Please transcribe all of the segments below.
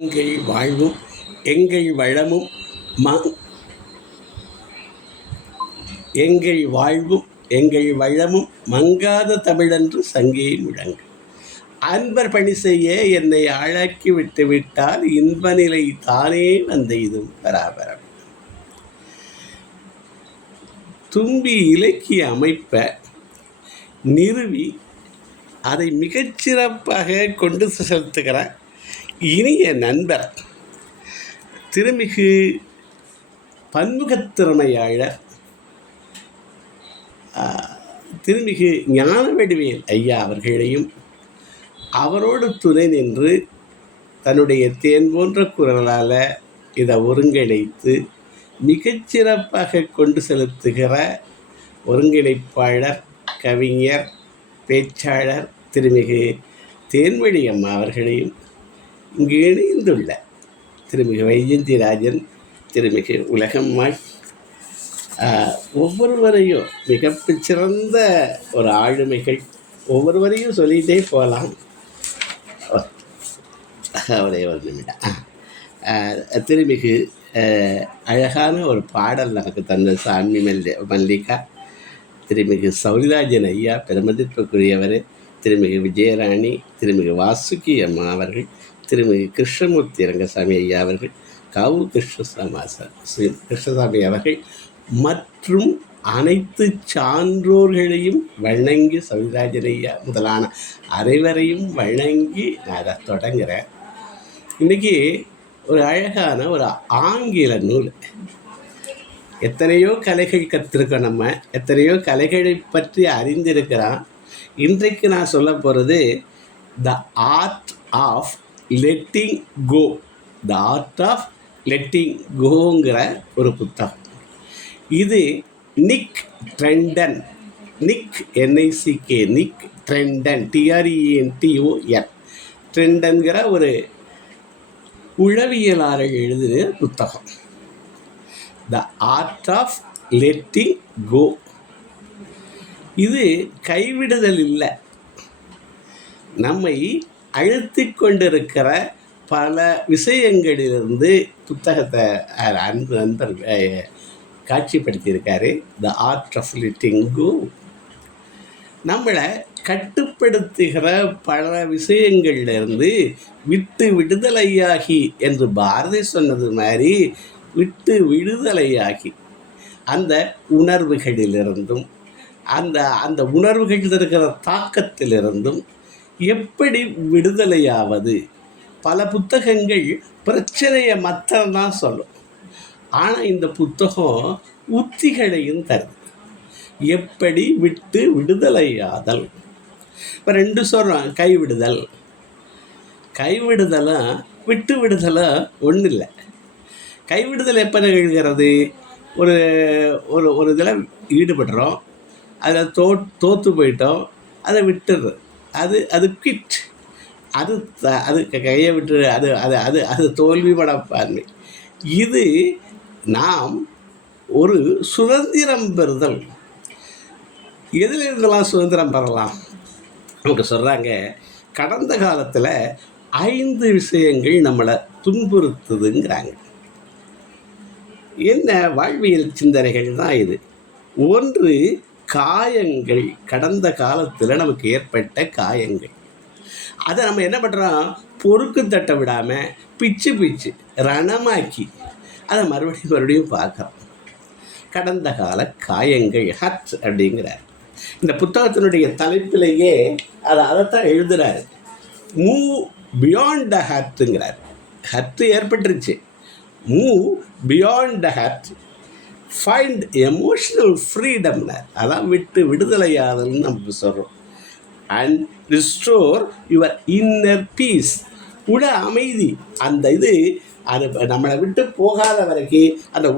எங்கள் வாழ்வும் எங்கள் வளமும் எங்கள் வாழ்வும் எங்கள் வளமும் மங்காத தமிழன்று சங்கே முழங்கு. அன்பர் பணி செய்ய என்னை ஆளாக்கி விட்டுவிட்டால் இன்ப நிலை தானே வந்த இதுவும் பராபரம். தும்பி இலக்கிய அமைப்பை நிறுவி அதை மிகச்சிறப்பாக கொண்டு செலுத்துகிற இனிய நண்பர் திருமிகு பன்முகத்திறமையாளர் திருமிகு ஞானவடிவேல் ஐயா அவர்களையும் அவரோடு துணை நின்று தன்னுடைய தேன் போன்ற குரலால் இதை ஒருங்கிணைத்து மிகச்சிறப்பாக கொண்டு செலுத்துகிற ஒருங்கிணைப்பாளர், கவிஞர், பேச்சாளர் திருமிகு தேன்மொழி அம்மா அவர்களையும் இங்கு இணைந்துள்ள திருமிகு வைஜெயந்திராஜன், திருமிகு உலகம்மாள் ஒவ்வொருவரையும் மிகச்சிறந்த ஒரு ஆளுமைகள், ஒவ்வொருவரையும் சொல்லிகிட்டே போகலாம். ஒரே ஒரு நிமிடம். திருமிகு அழகான ஒரு பாடல் நமக்கு தந்த சாமி மல்லிகா, திருமிகு சௌரிராஜன் ஐயா பெருமதிப்புக்குரியவர், திருமிகு விஜயராணி, திருமிகு வாசுகி அம்மா அவர்கள், திருமிகு கிருஷ்ணமூர்த்தி ரங்கசாமி ஐயா அவர்கள், காவு கிருஷ்ணசாமி அவர்கள் மற்றும் அனைத்து சான்றோர்களையும் வணங்கி, சௌரிராஜன் ஐயா முதலான அனைவரையும் வணங்கி நான் அதை தொடங்குகிறேன். இன்றைக்கி ஒரு அழகான ஒரு ஆங்கில நூல். எத்தனையோ கலைகள் கற்றுருக்கோம், நம்ம எத்தனையோ கலைகளை பற்றி அறிந்திருக்கிறோம். இன்றைக்கு நான் சொல்ல போகிறது the art of letting go. The art of letting கோங்கிற ஒரு புத்தகம். இது Nick Trenton, NICK, Nick Trenton, TRENTON, ட்ரெண்டன்கிற ஒரு உளவியலாளர் எழுதின புத்தகம். The art of letting go. இது கைவிடுதல் இல்லை, நம்மை அழுத்தி கொண்டிருக்கிற பல விஷயங்களிலிருந்து புத்தகத்தை நண்பர் காட்சிப்படுத்தியிருக்காரு. The art of letting go. நம்மளை கட்டுப்படுத்துகிற பல விஷயங்கள்லேருந்து விட்டு விடுதலையாகி என்று பாரதி சொன்னது மாதிரி விட்டு விடுதலையாகி அந்த உணர்வுகளிலிருந்தும் அந்த உணர்வுகளில் இருக்கிற தாக்கத்திலிருந்தும் எப்படி விடுதலையாவது. பல புத்தகங்கள் பிரச்சனையை மாத்திரம்தான் சொல்லும், ஆனால் இந்த புத்தகம் உத்திகளையும் தருது. எப்படி விட்டு விடுதலையாதல். இப்போ ரெண்டு சொல்கிறோம், கைவிடுதலும் விட்டு விடுதலும் ஒன்றும் இல்லை. கைவிடுதல் எப்போ நிகழ்கிறது? ஒரு ஒரு ஒரு இதில் ஈடுபடுறோம், அதில் தோற்று போயிட்டோம், அதை விட்டுடுறது. அது குவிட். அது கையை விட்டு அது தோல்வி மனப்பான்மை. இது நாம் ஒரு சுதந்திரம் பெறுதல். எதில் இருந்தெல்லாம் சுதந்திரம் பெறலாம்? நமக்கு சொல்கிறாங்க, கடந்த காலத்தில் 5 விஷயங்கள் நம்மளை துன்புறுத்துதுங்கிறாங்க. என்ன வாழ்வியல் சிந்தனைகள் தான் இது. 1, காயங்கள். கடந்த காலத்தில் நமக்கு ஏற்பட்ட காயங்கள், அதை நம்ம என்ன பண்ணுறோம்? பொறுக்கு தட்ட விடாமல் பிச்சு ரணமாக்கி அதை மறுபடியும் பார்க்குறோம். கடந்த கால காயங்கள், ஹர்ட் அப்படிங்கிறார். இந்த புத்தகத்தினுடைய தலைப்பிலேயே அதைத்தான் எழுதுகிறார். மூவ் பியாண்ட் த ஹர்ட்டுங்கிறார். ஹர்ட்டு ஏற்பட்டுருச்சு, move beyond the hurt, find emotional ஃப்ரீடம்னார். அதான் விட்டு விடுதலையாதல்னு நம்ம சொல்கிறோம். And restore your inner peace, உட அமைதி. அந்த இது அது நம்மளை விட்டு போகாத வரைக்கும் அந்த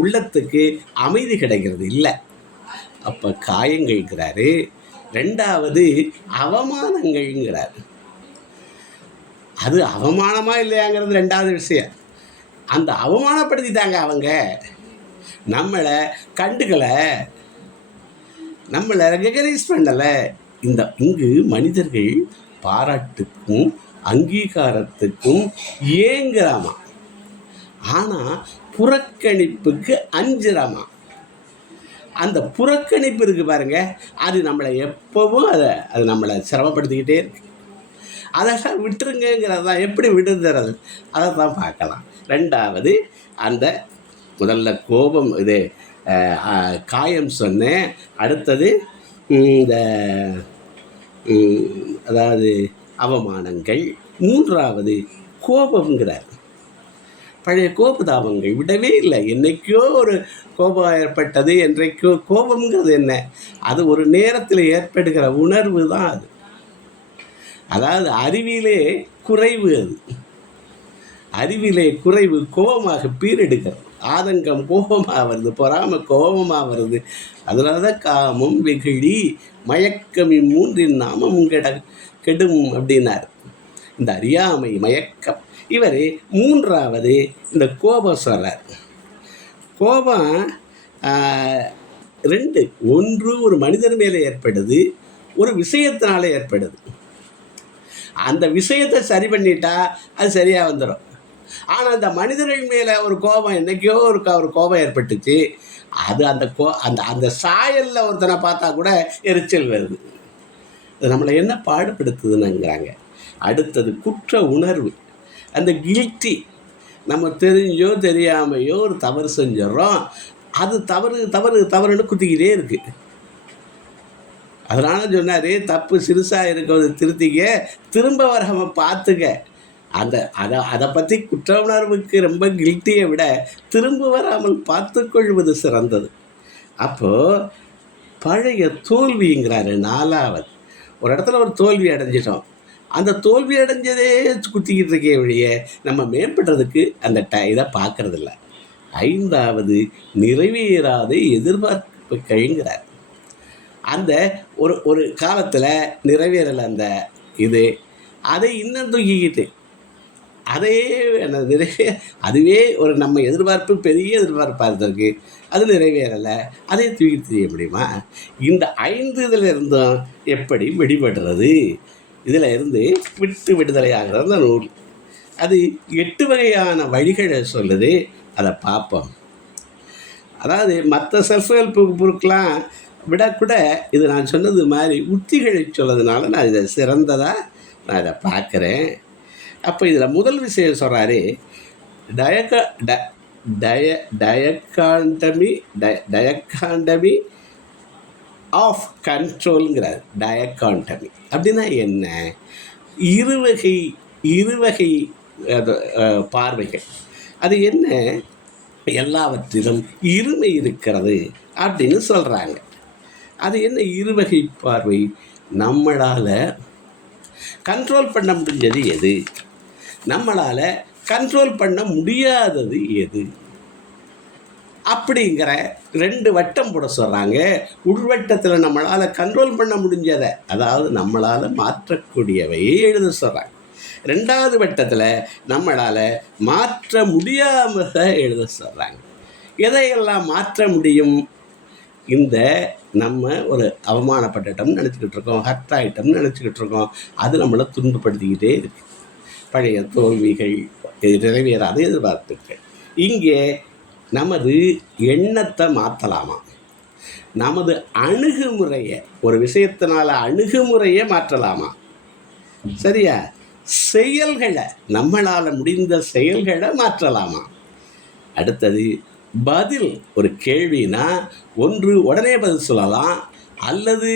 உள்ளத்துக்கு அமைதி கிடைக்கிறது இல்லை. அப்போ காயங்கள்ங்கிறாரு. 2வது அவமானங்கள்ங்கிறார். அது அவமானமாக இல்லையாங்கிறது 2வது விஷயம். அந்த அவமானப்படுத்திட்டாங்க அவங்க, நம்மளை கண்டுக்கலை, நம்மளை ரெகனைஸ் பண்ணலை. இங்கு மனிதர்கள் பாராட்டுக்கும் அங்கீகாரத்துக்கும் ஏங்குறாமா. ஆனால் புறக்கணிப்புக்கு அஞ்சுறாமா. அந்த புறக்கணிப்பு இருக்கு பாருங்க, அது நம்மளை எப்பவும் அது நம்மளை சிரமப்படுத்திக்கிட்டே இருக்கு. அதெல்லாம் விட்டுருங்கிறது தான். எப்படி விடுதறது அதை தான் பார்க்கலாம். ரெண்டாவது, அந்த முதல்ல கோபம், இது காயம் சொன்னேன். அடுத்தது இந்த அதாவது அவமானங்கள். மூன்றாவது கோபங்கிறார். பழைய கோபதாபங்கள் விடவே இல்லை. என்றைக்கோ ஒரு கோபம் ஏற்பட்டது, என்றைக்கோ. கோபம்ங்கிறது என்ன? அது ஒரு நேரத்தில் ஏற்படுகிற உணர்வு தான் அது. அதாவது அறிவிலே குறைவு. அது அறிவிலே குறைவு கோபமாக பீரெடுக்கிறது. ஆதங்கம் கோபமாக வருது, பொறாமை கோபமாக வருது. அதனால தான் காமம், வெகுளி, மயக்கம் இம்மூன்றின் நாமம் கெடும் அப்படின்னார். இந்த அறியாமை, மயக்கம். இவர் மூன்றாவது இந்த கோபம் சொல்கிறார். கோபம் ரெண்டு. ஒன்று ஒரு மனிதர் மேலே ஏற்படுது, ஒரு விஷயத்தினால ஏற்படுது. அந்த விஷயத்தை சரி பண்ணிட்டா அது சரியாக வந்துடும். ஆனால் அந்த மனிதர்கள் மேலே ஒரு கோபம், என்றைக்கோ ஒரு கோபம் ஏற்பட்டுச்சு, அது அந்த அந்த சாயலில் ஒருத்தனை பார்த்தா கூட எரிச்சல் வருது. அது நம்மளை என்ன பாடுபடுத்துதுன்னுங்கிறாங்க. அடுத்தது குற்ற உணர்வு, அந்த கில்ட்டி. நம்ம தெரிஞ்சோ தெரியாமையோ ஒரு தவறு செஞ்சிடறோம், அது தவறுன்னு குத்திக்கிட்டே இருக்குது. அதனால சொன்னார், தப்பு சிறுசாக இருக்கிறது திருத்திக்க, திரும்ப வராமல் பார்த்துக்க. அதை பற்றி குற்ற உணர்வுக்கு ரொம்ப கில்ட்டியை விட திரும்ப வராமல் பார்த்து கொள்வது சிறந்தது. அப்போது பழைய தோல்விங்கிறாரு. நாலாவது, ஒரு இடத்துல ஒரு தோல்வி அடைஞ்சிட்டோம், அந்த தோல்வி அடைஞ்சதே குத்திக்கிட்டு இருக்கே வழிய நம்ம மேம்படுறதுக்கு அந்த இதை பார்க்கறதில்ல. ஐந்தாவது, நிறைவேறாத எதிர்பார்ப்பு கழிங்கிறார். அந்த ஒரு காலத்தில் நிறைவேறலை அந்த இது, அதை இன்னும் தூக்கிக்கிட்டு அதுவே ஒரு நம்ம எதிர்பார்ப்பு, பெரிய எதிர்பார்ப்பாக இருந்திருக்கு, அது நிறைவேறலை, அதை தூக்கி தெரிய முடியுமா? இந்த 5 இதில் இருந்தும் எப்படி வெளிப்படுறது? இதில் இருந்து விடுதலை ஆகிறது அந்த நூல். அது 8 வகையான வழிகளை சொல்லுது. அதை பார்ப்போம். அதாவது மற்ற செல்ஃப் ஹெல்ப் புக்கெலாம் விடக்கூட இது நான் சொன்னது மாதிரி உத்திகளை சொல்லதுனால நான் இதை சிறந்ததாக நான் இதை பார்க்குறேன். அப்போ இதில் முதல் விஷயம் சொல்கிறாரு, டயக்காண்டமி ஆஃப் கண்ட்ரோலுங்கிறார். டயக்காண்டமி அப்படின்னா என்ன? இருவகை பார்வைகள். அது என்ன? எல்லாவற்றிலும் இருமை இருக்கிறது அப்படின்னு சொல்கிறாங்க. அது என்ன இருவகை பார்வை? நம்மளால் கண்ட்ரோல் பண்ண முடிஞ்சது எது, நம்மளால் கண்ட்ரோல் பண்ண முடியாதது எது அப்படிங்கிற 2 வட்டம் போட சொல்கிறாங்க. உள்வட்டத்தில் நம்மளால் கண்ட்ரோல் பண்ண முடிஞ்சதை, அதாவது நம்மளால் மாற்றக்கூடியவையை எழுத சொல்கிறாங்க. 2வது வட்டத்தில் நம்மளால் மாற்ற முடியாமல் எழுத சொல்கிறாங்க. எதையெல்லாம் மாற்ற முடியும்? இந்த நம்ம ஒரு அவமானப்பட்டுட்டோம்னு நினச்சிக்கிட்டு இருக்கோம், ஹர்ட் ஆகிட்டோம்னு நினச்சிக்கிட்டு இருக்கோம், அது நம்மளை துன்பப்படுத்திக்கிட்டே இருக்குது. பழைய தோல்விகள், நிறைவேறாத எதிர்பார்ப்புகள். இங்கே நமது எண்ணத்தை மாற்றலாமா? நமது அணுகுமுறையை, ஒரு விஷயத்தினால அணுகுமுறையை மாற்றலாமா? சரியா? செயல்களை, நம்மளால் முடிந்த செயல்களை மாற்றலாமா? அடுத்தது பதில். ஒரு கேள்வினா ஒன்று உடனே பதில் சொல்லலாம், அல்லது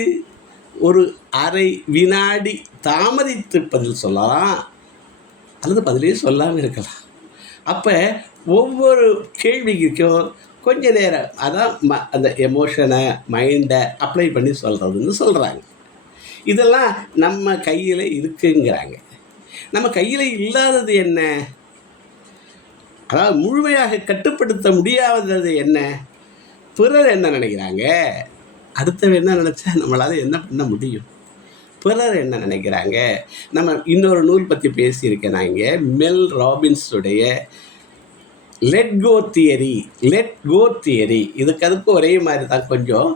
ஒரு அரை வினாடி தாமதித்து பதில் சொல்லலாம், அல்லது பதிலே சொல்லாமல் இருக்கலாம். அப்போ ஒவ்வொரு கேள்விக்கும் கொஞ்ச நேரம், அதான் அந்த எமோஷனை, மைண்டை அப்ளை பண்ணி சொல்கிறதுன்னு சொல்கிறாங்க. இதெல்லாம் நம்ம கையில் இருக்குங்கிறாங்க. நம்ம கையில் இல்லாதது என்ன? அதாவது முழுமையாக கட்டுப்படுத்த முடியாதது என்ன? பிறர் என்ன நினைக்கிறாங்க, அடுத்தவன் என்ன நினச்சா நம்மளால் என்ன பண்ண முடியும்? பிறர் என்ன நினைக்கிறாங்க? நம்ம இன்னொரு நூல் பற்றி பேசியிருக்கேன் நான் இங்கே, மெல் ராபின்ஸுடைய லெட் கோ தியரி. இதுக்கு அதுக்கு ஒரே மாதிரி தான் கொஞ்சம்.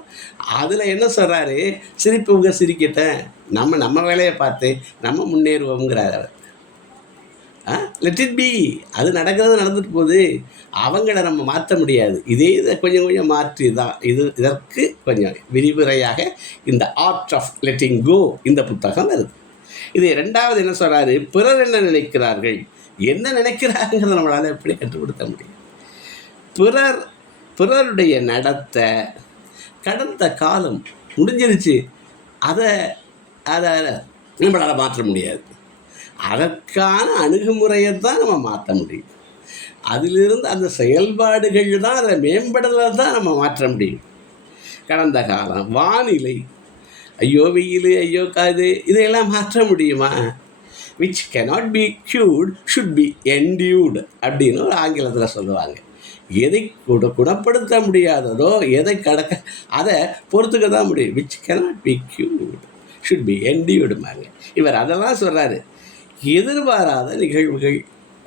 அதில் என்ன சொல்கிறாரு, சிரிப்புங்க சிரிக்கட்டேன், நம்ம வேலையை பார்த்து நம்ம முன்னேறுவோங்கிறார். Let it be. அது நடக்கிறது நடந்துட்டு போகுது. அவங்கள நம்ம மாற்ற முடியாது. இதே இதை கொஞ்சம் கொஞ்சம் மாற்றி தான் இதற்கு கொஞ்சம் விரிவுரையாக இந்த ஆர்ட் ஆஃப் லெட்டிங் கோ இந்த புத்தகம் வருது. இது 2வது என்ன சொல்கிறாரு, பிறர் என்ன நினைக்கிறார்கள், என்ன நினைக்கிறாங்கிறத நம்மளால் எப்படி கட்டுப்படுத்த முடியும். பிறருடைய நடத்தை கடந்த காலம் முடிஞ்சிருச்சு, அதை அதை நம்மளால் மாற்ற முடியாது. அதற்கான அணுகுமுறையை தான் நம்ம மாற்ற முடியும். அதிலிருந்து அந்த செயல்பாடுகள் தான், அதை மேம்படுறதை தான் நம்ம மாற்ற முடியும். கடந்த காலம், வானிலை, ஐயோ வெயில், ஐயோ காது, இதையெல்லாம் மாற்ற முடியுமா? Which cannot be cured should be endured அப்படின்னு ஒரு ஆங்கிலத்தில் சொல்லுவாங்க. எதை குணப்படுத்த முடியாததோ, எதை அதை பொறுத்துக்க தான் முடியும். Which cannot be cured should be என்டியூர்டுமாங்க. இவர் அதெல்லாம் சொல்கிறாரு. எதிர்பாராத நிகழ்வுகள்,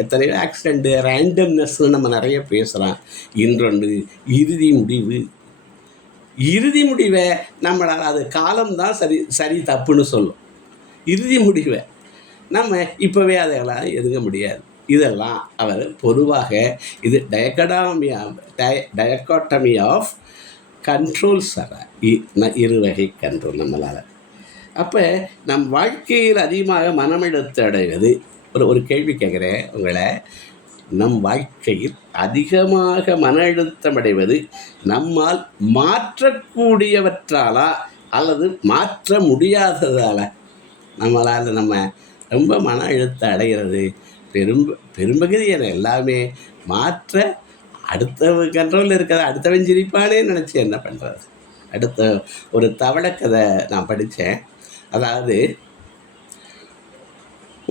எத்தனையோ ஆக்சிடெண்ட்டு, ரேண்டம்னஸ்ன்னு நம்ம நிறைய பேசுகிறோம். இன்னொன்று இறுதி முடிவை நம்மளால், அது காலம்தான் சரி தப்புன்னு சொல்லும். இறுதி முடிவை நம்ம இப்போவே அதையெல்லாம் எதுங்க முடியாது. இதெல்லாம் அவர் பொதுவாக இது டயக்காட்டமி ஆஃப் கண்ட்ரோல்ஸ், இருவகை கண்ட்ரோல் நம்மளால். அப்போ நம் வாழ்க்கையில் அதிகமாக மனமெழுத்து அடைவது, ஒரு கேள்வி கேட்குறேன் உங்களை, நம் வாழ்க்கையில் அதிகமாக மன அழுத்தம் அடைவது நம்மால் மாற்றக்கூடியவற்றாலா அல்லது மாற்ற முடியாததால்? நம்மளால் நம்ம ரொம்ப மன அழுத்தம் அடைகிறது பெரும்பகுதி எல்லாமே மாற்ற, அடுத்த கண்ட்ரோலில் இருக்கிறத அடுத்தவன் சிரிப்பானே நினச்சி என்ன பண்ணுறது. அடுத்த ஒரு தவளைக்கதை நான் படித்தேன். அதாவது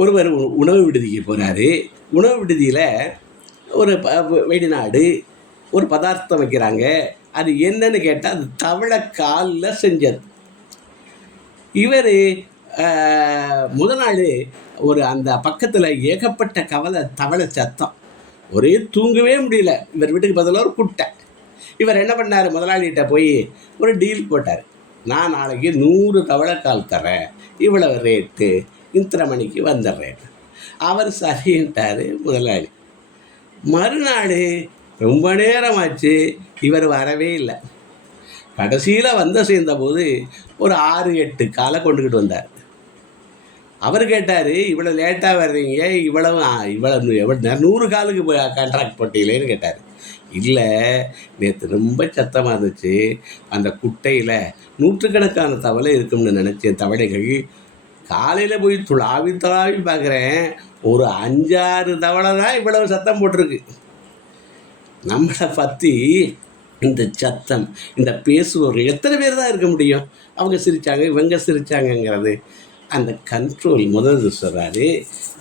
ஒருவர் உணவு விடுதிக்கு போகிறாரு. உணவு விடுதியில் ஒரு வெளிநாடு ஒரு பதார்த்தம் வைக்கிறாங்க. அது என்னன்னு கேட்டால் அது தவளை காலில் செஞ்சது. இவர் முதல் நாள் அந்த பக்கத்தில் ஏகப்பட்ட தவளை சத்தம், ஒரே தூங்கவே முடியல. இவர் வீட்டுக்கு பதிலாக ஒரு குட்டை. இவர் என்ன பண்ணார், முதலாளிகிட்ட போய் ஒரு டீல் போட்டார். நான் நாளைக்கு 100 தவளைக்கால் தரேன், இவ்வளவு ரேட்டு, இத்தனை மணிக்கு வந்துடுறேன். அவர் சரின்ட்டார் முதலாளி. மறுநாள் ரொம்ப நேரமாச்சு, இவர் வரவே இல்லை. கடைசியில் சேர்ந்தபோது ஒரு 6-8 காலை கொண்டுக்கிட்டு வந்தார். அவர் கேட்டார், இவ்வளோ லேட்டாக வர்றீங்க, இவ்வளவு 100 காலுக்கு கான்ட்ராக்ட் போட்டீங்களேன்னு கேட்டார். இல்லை, நேற்று ரொம்ப சத்தமாக இருந்துச்சு, அந்த குட்டையில் நூற்றுக்கணக்கான தவளை இருக்கும்னு நினச்சேன். தவளைகள் காலையில் போய் துளாவி பார்க்குறேன், ஒரு 5-6 தவளை தான் இவ்வளவு சத்தம் போட்டிருக்கு. நம்மளை பற்றி இந்த சத்தம், இந்த பேசுவோர் எத்தனை பேர் தான் இருக்க முடியும்? அவங்க சிரித்தாங்க, இவங்க சிரித்தாங்கங்கிறது அந்த கண்ட்ரோல் முதல்ல சொல்கிறாரு.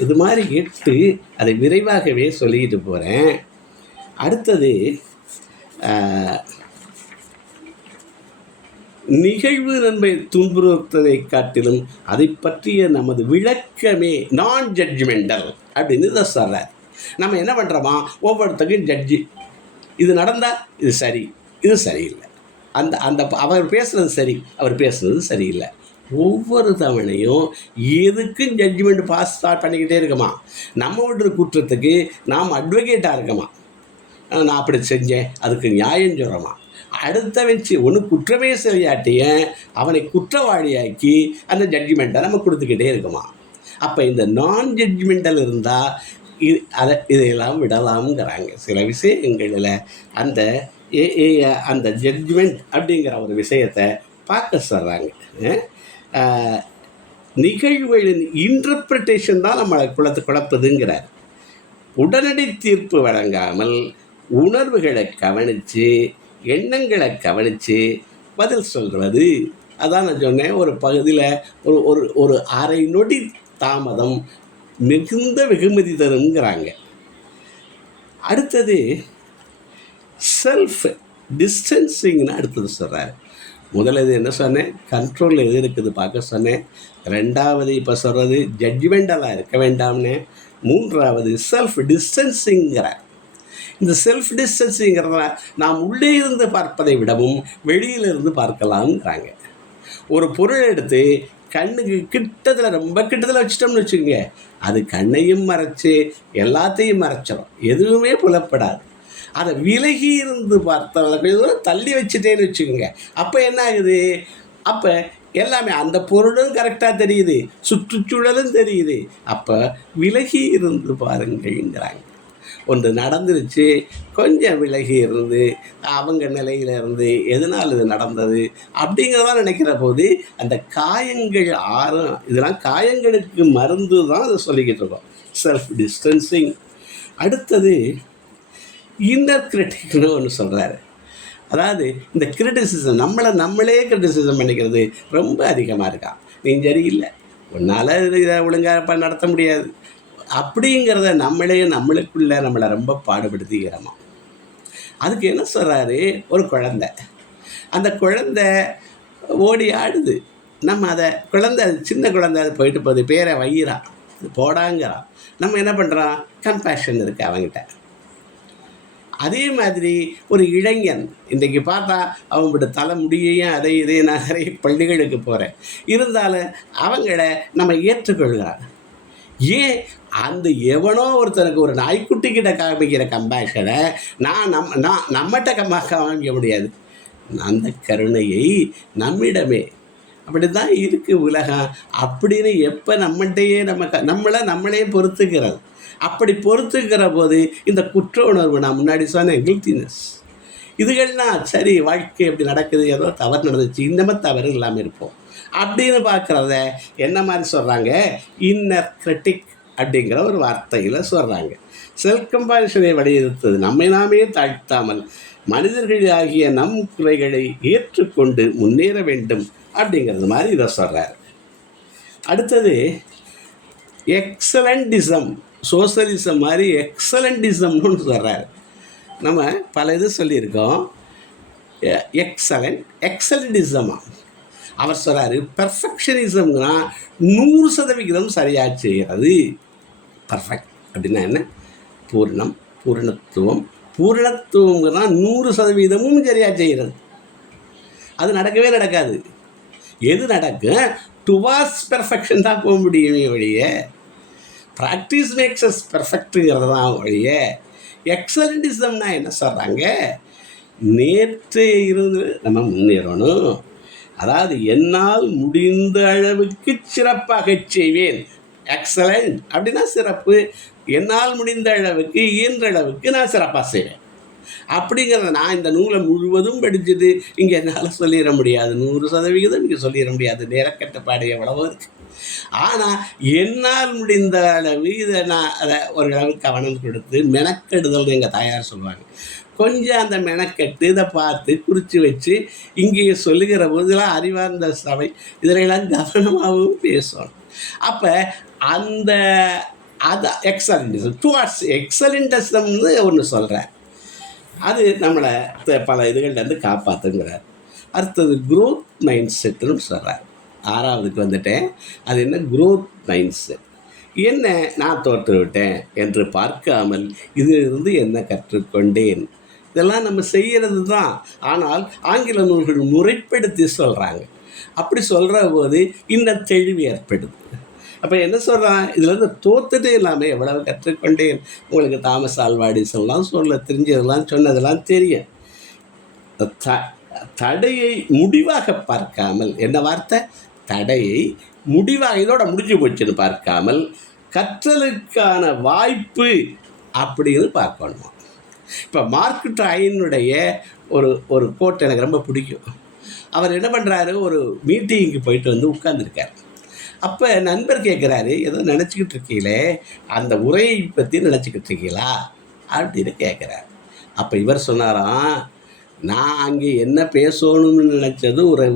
இது மாதிரி 8 அதை விரைவாகவே சொல்லிக்கிட்டு போகிறேன். அடுத்தது நிகழ்வு நன்மை துன்புறுத்ததை காட்டிலும் அதை பற்றிய நமது விளக்கமே நான் ஜட்ஜ்மெண்டல் அப்படின்னு இதை சொல்கிறார். நம்ம என்ன பண்ணுறோமா, ஒவ்வொருத்தருக்கும் ஜட்ஜி, இது நடந்தால் இது சரி, இது சரியில்லை, அந்த அவர் பேசுகிறது சரி, அவர் பேசுகிறது சரியில்லை. ஒவ்வொரு தவணையும் எதுக்கும் ஜட்ஜ்மெண்ட் பாஸ் பண்ணிக்கிட்டே இருக்கமா. நம்ம விடுற குற்றத்துக்கு நாம் அட்வொகேட்டாக இருக்கமா. நான் அப்படி செஞ்சேன், அதுக்கு நியாயம் சொல்கிறோமா. அடுத்த வச்சு ஒன்று குற்றமே செய்யாட்டிய அவனை குற்றவாளியாக்கி அந்த ஜட்ஜ்மெண்ட்டை நம்ம கொடுத்துக்கிட்டே இருக்குமா. அப்போ இந்த நான் ஜட்ஜ்மெண்டல் இருந்தால் இதையெல்லாம் விடலாம்ங்கிறாங்க. சில விஷயங்களில் அந்த ஜட்ஜ்மெண்ட் அப்படிங்கிற ஒரு விஷயத்தை பார்க்க சொல்கிறாங்க. நிகழ்வுகளின் இன்டர்பிரிட்டேஷன் தான் நம்மளை குழப்புதுங்கிறார். உடனடி தீர்ப்பு வழங்காமல் உணர்வுகளை கவனித்து, எண்ணங்களை கவனித்து பதில் சொல்கிறது. அதான் நான் சொன்னேன், ஒரு பகுதியில் ஒரு அரை நொடி தாமதம் மிகுந்த வெகுமதி தருங்கிறாங்க. அடுத்தது செல்ஃப் டிஸ்டன்சிங்னு அடுத்தது சொல்கிறார். முதல்ல என்ன சொன்னேன், கண்ட்ரோலில் எது இருக்குது பார்க்க சொன்னேன். 2வது இப்போ சொல்கிறது ஜட்ஜ்மெண்டலாக இருக்க வேண்டாம்னு. 3வது செல்ஃப் டிஸ்டன்சிங்கிறார். இந்த செல்ஃப் டிஸ்டன்ஸுங்கிறத நாம் உள்ளே இருந்து பார்ப்பதை விடவும் வெளியிலிருந்து பார்க்கலாம்ங்கிறாங்க. ஒரு பொருள் எடுத்து கண்ணுக்கு கிட்டத்தில் ரொம்ப கிட்டத்தில் வச்சிட்டோம்னு வச்சுக்கோங்க, அது கண்ணையும் மறைச்சி எல்லாத்தையும் மறைச்சிடும், எதுவுமே புலப்படாது. அதை விலகி இருந்து பார்த்தா கொஞ்சம் தூரம் தள்ளி வச்சுட்டேன்னு வச்சுக்கோங்க, அப்போ என்ன ஆகுது, அப்போ எல்லாமே அந்த பொருளும் கரெக்டாக தெரியுது, சுற்றுச்சூழலும் தெரியுது. அப்போ விலகி இருந்து பாருங்கள்ங்கிறாங்க. ஒன்று நடந்துருச்சு, கொஞ்சம் விலகி இருந்து அவங்க நிலையில் இருந்து எதனால் இது நடந்தது அப்படிங்கிறதான் நினைக்கிற போது அந்த காயங்கள் ஆறும். இதெல்லாம் காயங்களுக்கு மருந்து தான் அதை சொல்லிக்கிட்டு இருக்கோம், செல்ஃப் டிஸ்டன்சிங். அடுத்தது இன்னர் கிரிட்டிக்னு ஒன்று சொல்கிறாரு. அதாவது இந்த கிரிட்டிசிசம், நம்மளே கிரிட்டிசிசம் பண்ணிக்கிறது ரொம்ப அதிகமாக இருக்கா. நீ சரியில்லை, உன்னால் இதை ஒழுங்காக நடத்த முடியாது அப்படிங்கிறத நம்மளுக்குள்ளே நம்மளை ரொம்ப பாடுபடுத்திக்கிறோமா. அதுக்கு என்ன சொல்கிறாரு, ஒரு குழந்தை, அந்த குழந்தை ஓடி ஆடுது, நம்ம அதை குழந்தை, சின்ன குழந்தை அது போயிட்டு போகுது, பேரை வையிறான், போடாங்கிறான். நம்ம என்ன பண்ணுறோம், கம்பேஷன் இருக்குது அவங்ககிட்ட. அதே மாதிரி ஒரு இளைஞன் இன்றைக்கி பார்த்தா அவங்களோட தலைமுடியையும் அதை இதையும் நான் நிறைய பள்ளிகளுக்கு போகிறேன், இருந்தாலும் அவங்கள நம்ம ஏற்றுக்கொள்கிறாங்க. ஏன், அந்த எவனோ ஒருத்தனுக்கு ஒரு நாய்க்குட்டிக்கிட்ட காமிக்கிற கம்பேஷனை நம்மகிட்ட காமிக்க முடியாது. அந்த கருணையை நம்மிடமே அப்படி தான் இருக்குது உலகம் அப்படின்னு எப்போ நம்மகிட்டையே நம்மளே பொறுத்துக்கிறது. அப்படி பொறுத்துக்கிற போது இந்த குற்ற உணர்வு, நான் முன்னாடி சொன்ன கில்ட்டினஸ், இதுகள்லாம் சரி வாழ்க்கை எப்படி நடக்குது, ஏதோ தவறு நடந்துச்சு, இந்த மாதிரி தவறு இல்லாமல் இருப்போம் அப்படின்னு பார்க்குறத என்ன மாதிரி சொல்கிறாங்க, இன்னர் கிரிட்டிக் அப்படிங்கிற ஒரு வார்த்தையில் சொல்கிறாங்க. செல்ஃப் கம்பேரிஷனை வலியுறுத்தது நம்மை நாமே தாழ்த்தாமல் மனிதர்கள் ஆகிய நம் குறைகளை ஏற்றுக்கொண்டு முன்னேற வேண்டும் அப்படிங்கிறது மாதிரி இதை சொல்கிறார். அடுத்தது எக்ஸலண்டிசம், சோசலிசம் மாதிரி எக்ஸலண்டிசம்னு சொல்கிறார். நம்ம பல இது சொல்லியிருக்கோம். எக்ஸலண்டிசமா அவர் சொல்கிறாரு, பெர்ஃபெக்ஷனிசம்னா 100% சரியாக செய்கிறது. பர்ஃபெக்ட் அப்படின்னா என்ன, பூர்ணம், பூர்ணத்துவம். பூர்ணத்துவம்னா 100% சரியாக செய்கிறது. அது நடக்கவே நடக்காது. எது நடக்கும், டுவார்ட்ஸ் பெர்ஃபெக்ஷன் தான் போக முடியுமே ஒழிய, ப்ராக்டிஸ் மேக்ஸ் அஸ் பெர்ஃபெக்ட்டுங்கிறது தான் ஒழிய. எக்ஸலண்டிசம்னா என்ன சொல்கிறாங்க, நேற்று இருந்து நம்ம முன்னேறணும். அதாவது என்னால் முடிந்த அளவுக்கு சிறப்பாக செய்வேன். எக்ஸலண்ட் அப்படின்னா சிறப்பு. என்னால் முடிந்த அளவுக்கு, இயன்ற அளவுக்கு நான் சிறப்பாக செய்வேன் அப்படிங்கிறத. நான் இந்த நூலை முழுவதும் படிச்சுட்டு இங்கே என்னால் சொல்லிட முடியாது, 100% இங்கே சொல்லிட முடியாது, நேரக்கட்டுப்பாடு எவ்வளவோ இருக்குது. ஆனால் என்னால் முடிந்த அளவு இதை நான் அதை ஓரளவு கவனம் கொடுத்து மெனக்கெடுதல் எங்கள் தாயார் சொல்லுவாங்க. கொஞ்சம் அந்த மெனக்கெட்டு இதை பார்த்து குறித்து வச்சு இங்கே சொல்லுகிற போதெல்லாம் அறிவார்ந்த சபை இதிலெல்லாம் கவனமாகவும் பேசணும். அப்போ அந்த எக்ஸலண்டிசம், டுவார்ட்ஸ் எக்ஸலண்டிசம்னு ஒன்று சொல்கிறேன். அது நம்மளை பல இதுகள்லேருந்து காப்பாற்றுங்கிறார். அடுத்தது க்ரோத் மைண்ட் செட்டுன்னு சொல்கிறார். 6வதுக்கு வந்துட்டேன். அது என்ன, க்ரோத் மைண்ட் செட். என்ன, நான் தோற்றுவிட்டேன் என்று பார்க்காமல் இதிலிருந்து என்ன கற்றுக்கொண்டேன். இதெல்லாம் நம்ம செய்கிறது தான். ஆனால் ஆங்கில நூல்கள் முறைப்படுத்தி சொல்கிறாங்க. அப்படி சொல்கிற போது இன்னும் தெளிவு ஏற்படுது. அப்போ என்ன சொல்கிறான், இதுலேருந்து தோத்துட்டே இல்லாமல் எவ்வளவு கற்றுக்கொண்டேன். உங்களுக்கு தாமஸ் ஆல்வா எடிசன்லாம் சொல்ல தெரிஞ்சதெல்லாம் சொன்னதெல்லாம் தெரியும். தடையை முடிவாக பார்க்காமல், என்ன வார்த்தை, தடையை முடிவாக இதோட முடிஞ்சு போச்சுன்னு பார்க்காமல் கற்றலுக்கான வாய்ப்பு அப்படின்னு பார்க்கணும். இப்போ மார்க் ட்வைனுடைய ஒரு கோட் எனக்கு ரொம்ப பிடிக்கும். அவர் என்ன பண்ணுறாரு, ஒரு மீட்டிங்க்கு போயிட்டு வந்து உட்கார்ந்துருக்கார். அப்போ நண்பர் கேட்குறாரு, ஏதோ நினச்சிக்கிட்டு இருக்கீங்களே, அந்த உரையை பற்றி நினச்சிக்கிட்டு இருக்கீங்களா அப்படின்னு கேட்குறார். அப்போ இவர் சொன்னாராம், நான் அங்கே என்ன பேசணும்னு நினச்சது உரை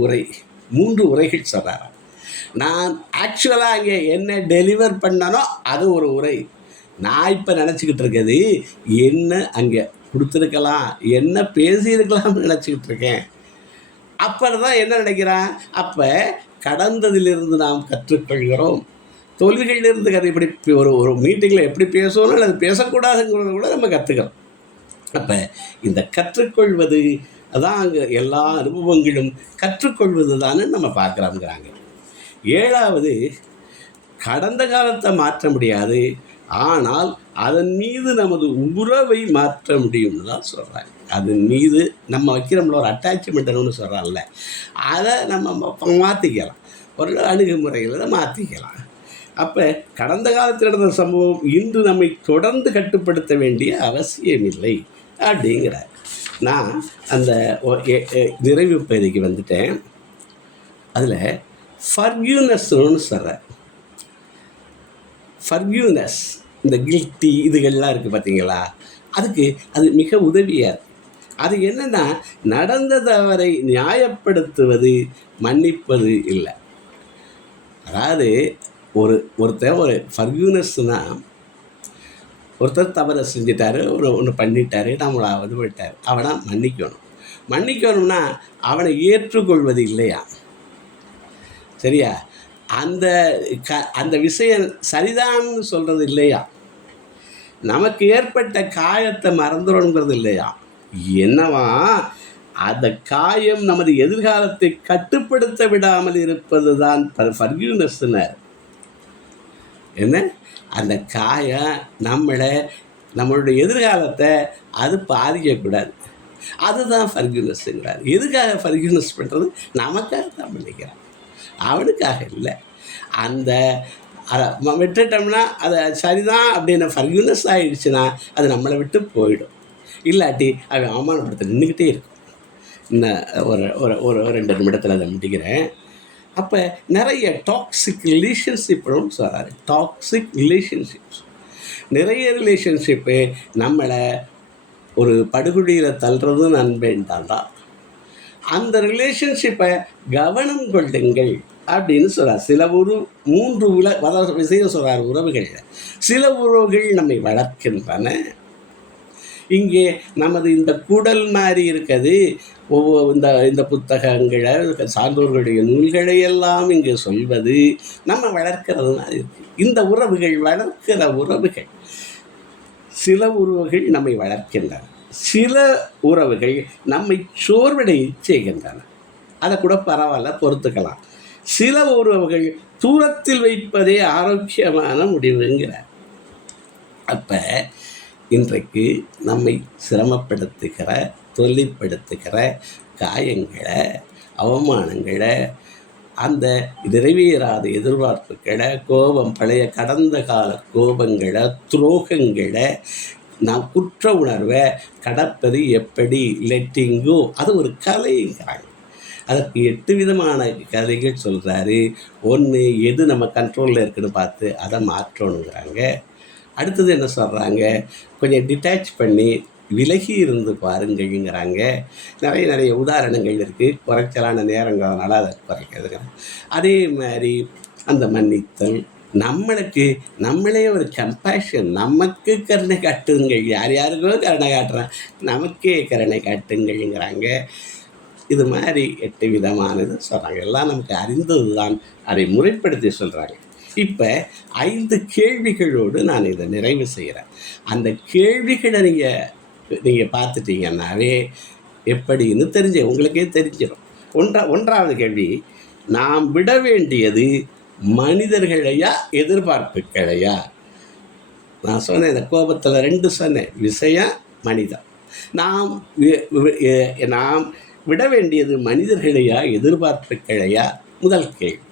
3 உரைகள் சொல்கிறாராம். நான் ஆக்சுவலாக அங்கே என்ன டெலிவர் பண்ணனோ அது ஒரு உரை. நான் இப்போ நினச்சிக்கிட்டு இருக்கிறது என்ன அங்கே கொடுத்துருக்கலாம், என்ன பேசியிருக்கலாம்னு நினச்சிக்கிட்டு இருக்கேன். அப்புறம் தான் என்ன நினைக்கிறான், அப்போ கடந்ததிலிருந்து நாம் கற்றுக்கொள்கிறோம், தோல்விகளிலிருந்து இப்படி ஒரு மீட்டிங்கில் எப்படி பேசணும் அல்லது பேசக்கூடாதுங்கிறத கூட நம்ம கற்றுக்கிறோம். அப்போ இந்த கற்றுக்கொள்வது அதான் அங்கே எல்லா அனுபவங்களும் கற்றுக்கொள்வது தானே நம்ம பார்க்குறோங்கிறாங்க. 7வது, கடந்த காலத்தை மாற்ற முடியாது, ஆனால் அதன் மீது நமது உறவை மாற்ற முடியும்னு தான் சொல்கிறாங்க. அதன் மீது நம்ம வைக்கிறோம்ல ஒரு அட்டாச்மெண்ட்டுன்னு சொல்கிறாங்கல்ல, அதை நம்ம மாற்றிக்கலாம், ஒரு அணுகுமுறைகளை மாற்றிக்கலாம். அப்போ கடந்த காலத்தில் நடந்த சம்பவம் இன்று நம்மை தொடர்ந்து கட்டுப்படுத்த வேண்டிய அவசியமில்லை அப்படிங்கிறார். நான் அந்த நிறைவு பகுதிக்கு வந்துட்டேன். அதில் ஃபர்கியூனஸ்ன்னு சொல்கிறேன். ஃபர்கியூனஸ், இந்த கில்ட்டி இதுகள்லாம் இருக்குது பார்த்தீங்களா, அதுக்கு அது மிக உதவியாக. அது என்னென்னா, நடந்த தவறை நியாயப்படுத்துவது, மன்னிப்பது இல்லை. அதாவது ஒருத்தர் ஒரு ஃபர்கியூனஸ்னால், ஒருத்தர் தவறை செஞ்சிட்டாரு, ஒன்று பண்ணிட்டாரு, நம்மளை இது பண்ணிட்டார், அவனை மன்னிக்கணும். மன்னிக்கணும்னா அவனை ஏற்றுக்கொள்வது இல்லையா, சரியா? அந்த விஷயம் சரிதான்னு சொல்கிறது இல்லையா, நமக்கு ஏற்பட்ட காயத்தை மறந்துடணுங்கிறது இல்லையா, என்னவா அந்த காயம் நமது எதிர்காலத்தை கட்டுப்படுத்த விடாமல் இருப்பது தான் ஃபர்கியூனஸ்னர். என்ன, அந்த காயம் நம்மளுடைய எதிர்காலத்தை அது பாதிக்கக்கூடாது, அதுதான் ஃபர்கியூனஸ்ங்கிறார். எதுக்காக ஃபர்கியூனஸ் பண்ணுறது? நமக்காக தான் பண்ணிக்கிறான், அவனுக்காக இல்லை. அந்த விட்டுட்டோம்னா அது சரிதான் அப்படின்னு ஃபர்கியூனஸ் ஆகிடுச்சுன்னா அது நம்மளை விட்டு போயிடும். இல்லாட்டி அவன் அவமானப்படுத்த நின்றுக்கிட்டே இருக்கும். இன்னும் ஒரு ஒரு 2 நிமிடத்தில் அதை முடிக்கிறேன். அப்போ நிறைய டாக்ஸிக் ரிலேஷன்ஷிப்னு சொல்கிறாரு. டாக்ஸிக் ரிலேஷன்ஷிப்ஸ், நிறைய ரிலேஷன்ஷிப்பு நம்மளை ஒரு படுகொலியில் தள்ளுறதும் நண்பன் தான்டா. அந்த ரிலேஷன்ஷிப்பை கவனம் கொள்ளுங்கள் அப்படின்னு சொல்கிறார். சில 3 விஷயம் சொல்கிறார் உறவுகள். சில உறவுகள் நம்மை வளர்க்கின்றன. இங்கே நமது இந்த குடல் மாதிரி இருக்கிறது, இந்த புத்தகங்களை, சான்றோர்களுடைய நூல்களை எல்லாம் இங்கே சொல்வது நம்ம வளர்க்கிறது மாதிரி இருக்குது. இந்த உறவுகள் வளர்க்கிற உறவுகள். சில உறவுகள் நம்மை வளர்க்கின்றன, சில உறவுகள் நம்மை சோர்வடைய செய்கின்றன. அதை கூட பரவாயில்ல, பொறுத்துக்கலாம். சில உறவுகள் தூரத்தில் வைப்பதே ஆரோக்கியமான முடிவுங்கிறார். அப்போ இன்றைக்கு நம்மை சிரமப்படுத்துகிற, தொல்லைப்படுத்துகிற காயங்களை, அவமானங்களை, அந்த நிறைவேறாத எதிர்பார்ப்புகளை, கோபம், பழைய கடந்த கால கோபங்களை, துரோகங்களை, நாம் குற்ற உணர்வை கடப்பது எப்படி, லெட்டிங்கோ, அது ஒரு கலைங்கிறாங்க. அதற்கு 8 விதமான கதைகள் சொல்கிறாரு. 1, எது நம்ம கண்ட்ரோலில் இருக்குன்னு பார்த்து அதை மாற்றணுங்கிறாங்க. அடுத்தது என்ன சொல்கிறாங்க, கொஞ்சம் டிட்டாச் பண்ணி விலகி இருந்து பாருங்கள்ங்கிறாங்க. நிறைய உதாரணங்கள் இருக்குது, குறைச்சலான நேரங்கிறதுனால அதை குறைக்கிறதுங்க. அதே மாதிரி அந்த மன்னித்தல், நம்மளே ஒரு கம்பேஷன், நமக்கு கருணை காட்டுங்கள், யாருக்கோ கருணை காட்டுறேன், நமக்கே கருணை காட்டுங்கள்ங்கிறாங்க. இது மாதிரி 8 விதமானது சொல்கிறாங்க. எல்லாம் நமக்கு அறிந்தது தான், அதை முறைப்படுத்தி சொல்கிறாங்க. இப்போ 5 கேள்விகளோடு நான் இதை நிறைவு செய்கிறேன். அந்த கேள்விகளை நீங்கள் பார்த்துட்டீங்கன்னாவே எப்படின்னு உங்களுக்கே தெரிஞ்சிடும். ஒன்றாவது கேள்வி, நாம் விட வேண்டியது மனிதர்களையா எதிர்பார்ப்புகளையா? நான் சொன்னேன், இந்த கோபத்தில் 2 சொன்னேன், விஷயம், மனிதம். நாம் விட வேண்டியது மனிதர்களையா எதிர்பார்ப்புகளையா? முதல் கேள்வி.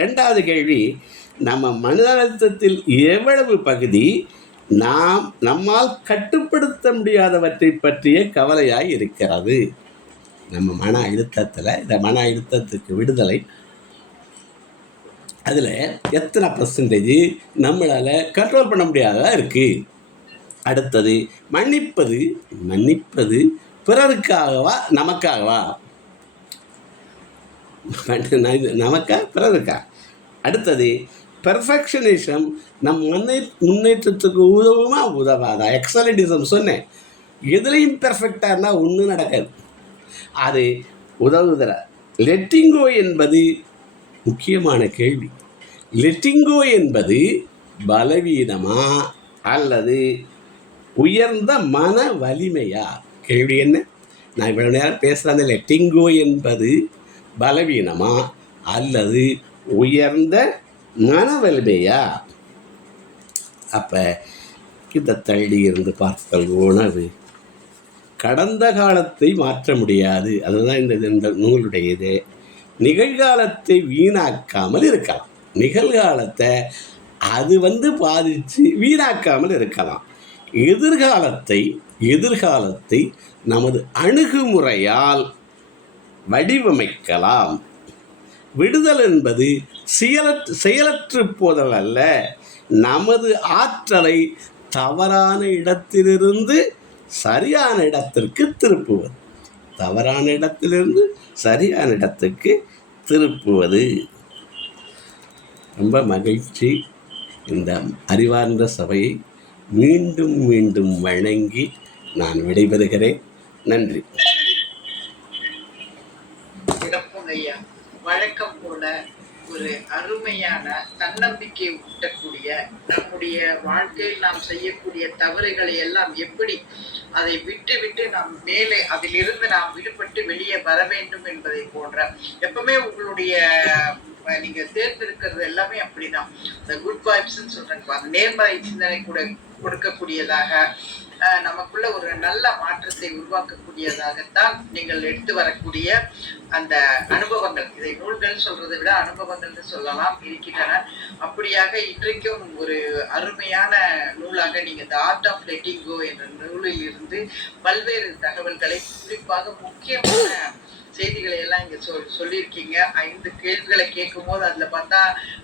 2வது கேள்வி, நம்ம மன அழுத்தத்தில் எவ்வளவு பகுதி நம்மால் கட்டுப்படுத்த முடியாதவற்றை பற்றிய கவலையாய் இருக்கிறது? நம்ம மன அழுத்தத்தில், இந்த மன அழுத்தத்துக்கு விடுதலை, அதில் எத்தனை % நம்மளால் கண்ட்ரோல் பண்ண முடியாததாக இருக்குது? அடுத்தது, மன்னிப்பது பிறருக்காகவா நமக்காகவா? நமக்கா பிறருக்கா? அடுத்தது, பெர்ஃபெக்ஷனிசம் நம் முன்னேற்றத்துக்கு உதவாதா? எக்ஸலண்டிசம் சொன்னேன், எதுலேயும் பெர்ஃபெக்டாக இருந்தால் ஒன்றும் நடக்காது, அது உதவுதல. லெட்டிங்கோ என்பது முக்கியமான கேள்வி. லெட்டிங்கோ என்பது பலவீனமா அல்லது உயர்ந்த மன வலிமையா? கேள்வி என்ன? நான் இவ்வளோ நேரம் பேசுகிறேன், லெட்டிங்கோ என்பது பலவீனமா அல்லது உயர்ந்த மன வலிமையா? அப்போ இந்த தள்ளி இருந்து பார்த்தல் உணவு கடந்த காலத்தை மாற்ற முடியாது. அதுதான் இந்த நூலுடைய இது. நிகழ்காலத்தை வீணாக்காமல் இருக்கலாம். நிகழ்காலத்தை அது பாதித்து வீணாக்காமல் இருக்கலாம். எதிர்காலத்தை நமது அணுகுமுறையால் வடிவமைக்கலாம். விடுதல் என்பது செயலற்று போதல் அல்ல, நமது ஆற்றலை தவறான இடத்திலிருந்து சரியான இடத்திற்கு திருப்புவது. தவறான இடத்திலிருந்து சரியான இடத்துக்கு திருப்புவது. ரொம்ப மகிழ்ச்சி. இந்த அறிவார்ந்த சபையை மீண்டும் மீண்டும் வழங்கி நான் விடைபெறுகிறேன். நன்றி. வழக்கம் போல ஒரு அருமையான தன்னம்பிக்கை ஊட்டக்கூடிய, நம்முடைய வாழ்க்கையில் நாம் செய்யக்கூடிய தவறுகளை எல்லாம் எப்படி அதை விட்டு நாம் மேலே அதிலிருந்து நாம் விடுபட்டு வெளியே வர வேண்டும் என்பதை போன்ற, எப்பவுமே உங்களுடைய நீங்க தேர்ந்தெடுக்கிறது எல்லாமே அப்படிதான். இந்த குட் வைப்ஸ்ன்னு சொல்றாங்க, அந்த நேர்மறை சிந்தனை கூட கொடுக்கக்கூடியதாக, நமக்குள்ள ஒரு நல்ல மாற்றத்தை உருவாக்கக்கூடியதாகத்தான் நீங்கள் எடுத்து வரக்கூடிய அந்த அனுபவங்கள், இதை நூல்கள் சொல்றதை விட அனுபவங்கள்னு சொல்லலாம், இருக்கின்றன. அப்படியாக இன்றைக்கும் ஒரு அருமையான நூலாக நீங்க the art of letting go என்ற நூலில் இருந்து பல்வேறு தகவல்களை, குறிப்பாக முக்கியமான செய்திகளை எல்லாம் இங்க சொல்லியிருக்கீங்க. 5 கேள்விகளை கேட்கும் போது அதுல பார்த்தா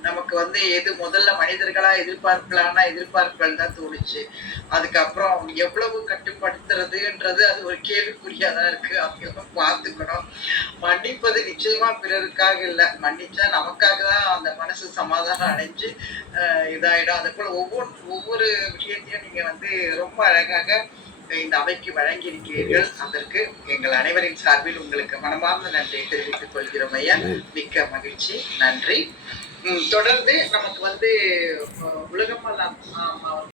நமக்கு எது முதல்ல மனிதர்களா எதிர்பார்ப்புகள் தான் தோணுச்சு. அதுக்கப்புறம் எவ்வளவு கட்டுப்படுத்துறதுன்றது அது ஒரு கேள்விக்குறியாதான் இருக்கு. அதெல்லாம் பார்த்துக்கணும். மன்னிப்பது நிச்சயமா பிறருக்காக இல்லை, மன்னிச்சா நமக்காக தான் அந்த மனசு சமாதானம் அடைஞ்சு இதாயிடும். அது போல ஒவ்வொரு விஷயத்தையும் நீங்க ரொம்ப அழகாக இந்த அவைக்கு வழங்கி இருக்கிறீர்கள். அதற்கு எங்கள் அனைவரின் சார்பில் உங்களுக்கு மனமார்ந்த நன்றியை தெரிவித்துக் கொள்கிறோம் ஐயா. மிக்க மகிழ்ச்சி, நன்றி. தொடர்ந்து நமக்கு உலகமெல்லாம்